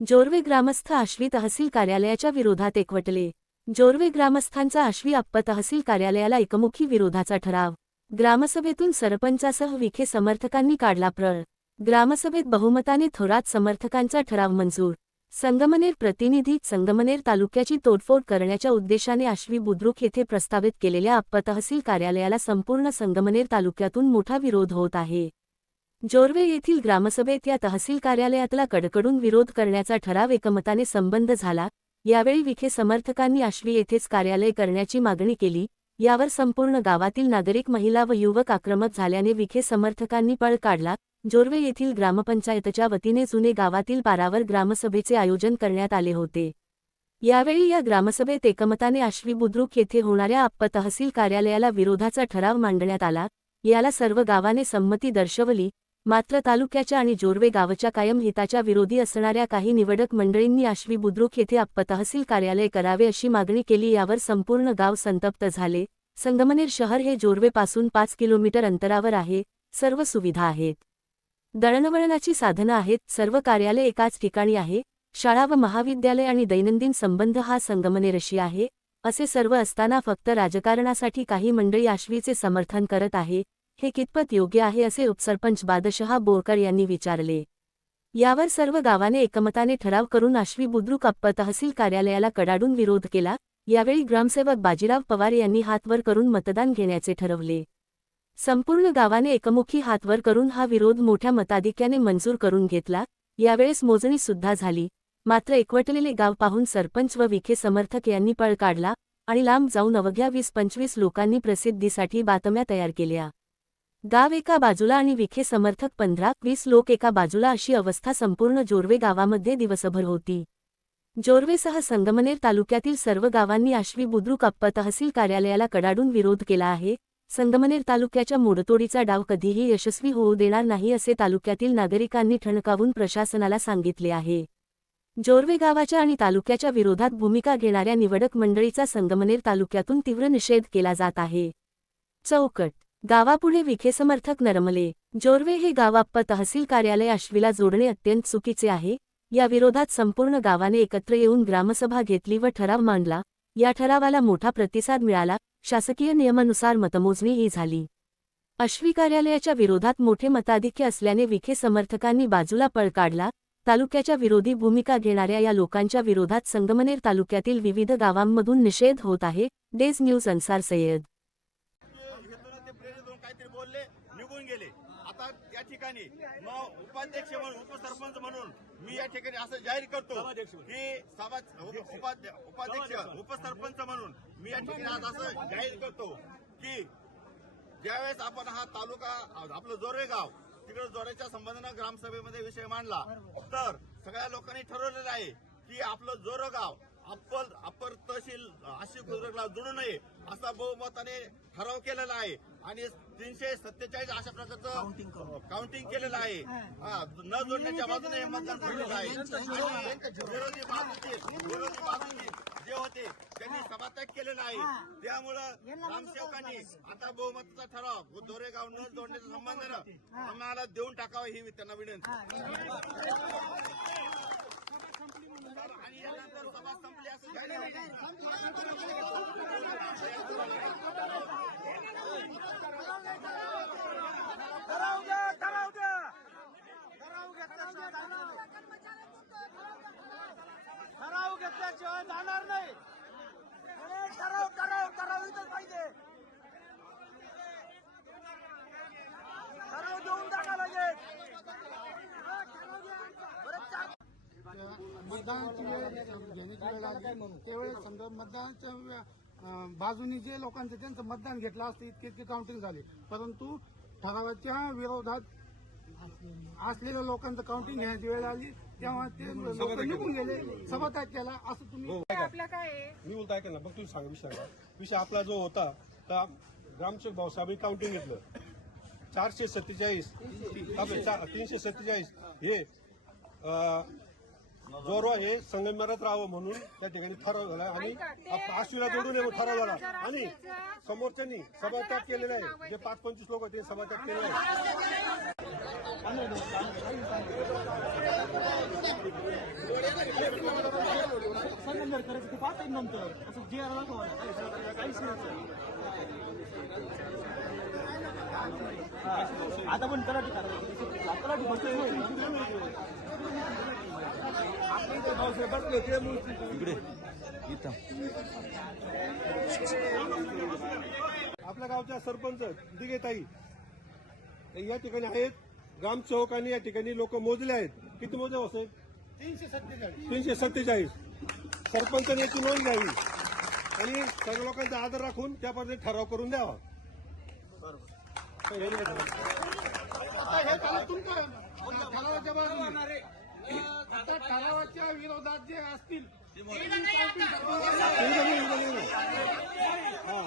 जोरवे ग्रामस्थ आश्वी तहसील कार्यालयाच्या विरोधात एकवटले। जोरवे ग्रामस्थांचा आश्वी अप्प तहसील कार्यालयाला एकमुखी विरोधाचा ठराव। ग्रामसभेतून सरपंचासह विखे समर्थकांनी काढला प्रळ। ग्रामसभेत बहुमताने थोरात समर्थकांचा ठराव मंजूर। संगमनेर प्रतिनिधी संगमनेर तालुक्याची तोडफोड करण्याच्या उद्देशाने आश्वी बुद्रुक येथे प्रस्तावित केलेल्या अप्प तहसील कार्यालयाला संपूर्ण संगमनेर तालुक्यातून मोठा विरोध होत आहे। जोरवे येथील ग्रामसभेत या तहसील कार्यालयातला कडकडून विरोध करण्याचा ठराव एकमताने संबंध झाला। यावेळी विखे समर्थकांनी आश्वी येथेच कार्यालय करण्याची मागणी केली। यावर संपूर्ण गावातील नागरिक, महिला व युवक आक्रमक झाल्याने विखे समर्थकांनी पळ काढला। जोरवे येथील ग्रामपंचायतच्या वतीने जुने गावातील पारावर ग्रामसभेचे आयोजन करण्यात आले होते। यावेळी या ग्रामसभेत एकमताने आश्वी बुद्रुक येथे होणाऱ्या अप्प तहसील कार्यालयाला विरोधाचा ठराव मांडण्यात आला। याला सर्व गावाने संमती दर्शवली। मात्र तालुक्याच्या आणि जोरवे गावच्या कायम हिताच्या विरोधी असणाऱ्या काही निवडक मंडळींनी आश्वी बुद्रुक येथे अप्प तहसील कार्यालय करावे अशी मागणी केली। यावर संपूर्ण गाव संतप्त झाले। संगमनेर शहर हे जोरवेपासून 5 किलोमीटर अंतरावर आहे। सर्व सुविधा आहेत, दळणवळणाची साधनं आहेत, सर्व कार्यालय एकाच ठिकाणी आहे। शाळा व महाविद्यालय आणि दैनंदिन संबंध हा संगमनेरशी आहे। असे सर्व असताना फक्त राजकारणासाठी काही मंडळी आश्वीचे समर्थन करत आहे, हे कितपत योग्य आहे असे उपसरपंच बादशहा बोरकर यांनी विचारले। यावर सर्व गावाने एकमताने ठराव करून आश्वी बुद्रुक अप्प तहसील कार्यालयाला कडाडून विरोध केला। यावेळी ग्रामसेवक बाजीराव पवार यांनी हात वर करून मतदान घेण्याचे ठरवले। संपूर्ण गावाने एकमुखी हात वर करून हा विरोध मोठ्या मताधिक्याने मंजूर करून घेतला। यावेळेस मोजणी सुद्धा झाली। मात्र एकवटलेले गाव पाहून सरपंच व विखे समर्थक यांनी पळ काढला आणि लांब जाऊन अवघ्या 20-25 लोकांनी प्रसिद्धीसाठी बातम्या तयार केल्या। गाव एका बाजूला आणि विखे समर्थक 15-20 लोक एका बाजूला अशी अवस्था संपूर्ण जोरवे गावामध्ये दिवसभर होती। जोरवेसह संगमनेर तालुक्यातील सर्व गावांनी आश्वी बुद्रुक अप्प तहसील कार्यालयाला कडाडून विरोध केला आहे। संगमनेर तालुक्याच्या मोडतोडीचा डाव कधीही यशस्वी होऊ देणार नाही असे तालुक्यातील नागरिकांनी ठणकावून प्रशासनाला सांगितले आहे। जोरवे गावाच्या आणि तालुक्याच्या विरोधात भूमिका घेणाऱ्या निवडक मंडळीचा संगमनेर तालुक्यातून तीव्र निषेध केला जात आहे। चौकट गावापुढे विखे समर्थक नरमले। जोरवे हे गाव अप्प तहसील कार्यालय आश्वीला जोडणे अत्यंत चुकीचे आहे। या विरोधात संपूर्ण गावाने एकत्र येऊन ग्रामसभा घेतली व ठराव मांडला। या ठरावाला मोठा प्रतिसाद मिळाला। शासकीय नियमानुसार मतमोजणी ही झाली। आश्वी कार्यालयाच्या विरोधात मोठे मताधिक्य असल्याने विखे समर्थकांनी बाजूला पळ काढला। तालुक्याच्या विरोधी भूमिका घेणाऱ्या या लोकांच्या विरोधात संगमनेर तालुक्यातील विविध गावांमधून निषेध होत आहे। डेज न्यूज अन्सार सय्यद। निघून गेले। आता या ठिकाणी उपाध्यक्ष म्हणून, उपसरपंच म्हणून मी या ठिकाणी असं जाहीर करतो की उपाध्यक्ष उपसरपंच म्हणून मी या ठिकाणी आज असं जाहीर करतो की ज्यावेळेस आपण हा तालुका आपलं जोरवे गाव तिकडे जोड्याच्या संबंधानं ग्रामसभेमध्ये विषय मांडला, तर सगळ्या लोकांनी ठरवलेलं आहे की आपलं जोर गाव अप्पर तहसील आश्वी बुद्रुकला जोडू नये असा बहुमताने ठराव केलेला आहे आणि 347 अशा प्रकारचं काउंटिंग केलेलं आहे। न जोडण्याच्या बाजूने हे मतदान केलेलं आहे। विरोधी बाजूचे जे होते त्यांनी सभात्याग केलेला आहे। त्यामुळं ग्रामसेवकांनी आता बहुमताचा ठराव दोरेगाव न जोडण्याच्या संबंधानं आम्हाला देऊन टाकावा ही त्यांना विनंती। आणि यानंतर सभा संपली असं ठराव घेतल्याशिवाय जाणार नाही। ठराव इथंच पाहिजे। ठराव देऊन टाका लगेच। मतदानाची वेळ घेण्याची वेळ आली त्यावेळेस समजा मतदानाच्या बाजूनी जे लोकांचं त्यांचं मतदान घेतलं असतं इतके काउंटिंग झाले, परंतु ठरावाच्या विरोधात असलेल्या लोकांचं काउंटिंग घेण्याची वेळ आली तेव्हा ते लोक निघून गेले, सभात्याग केला। असं तुम्ही आपला काय मी बोलतो ऐका ना, बघ तुम्ही सांगा विषय आपला जो होता तर ग्रामसेवक भाऊसाहेब काउंटिंग घेतलं 447 347 हे जोरवा हे संगमेश्वरात राहावं म्हणून त्या ठिकाणी ठराव झाला आणि आश्वीला जोडून म्हणून ठराव झाला आणि समोरच्यांनी सभात्याग केलेला आहे. जे 5-25 लोक ते सभात्याग केलेले आहे. संगमनेर करायचं ते पाहता येईल नंतर असं जे काहीच नाही. आता पण तलाठी तलाठी बसले आपल्या इथे भाऊसाहेब बसले होते इकडे इथं. आपल्या गावच्या सरपंच दिगेताई या ठिकाणी आहेत. ग्रामसेवकांनी या ठिकाणी लोक मोजले आहेत. किती मोजे असेल? 347. सरपंचाने याची नोंद घ्यावी आणि सर्व लोकांचा आदर राखून त्या पद्धतीने ठराव करून द्यावा. आता हे झालं तुमचं ठरावाच्या बाजूने. आता ठरावाच्या विरोधात जे असतील हा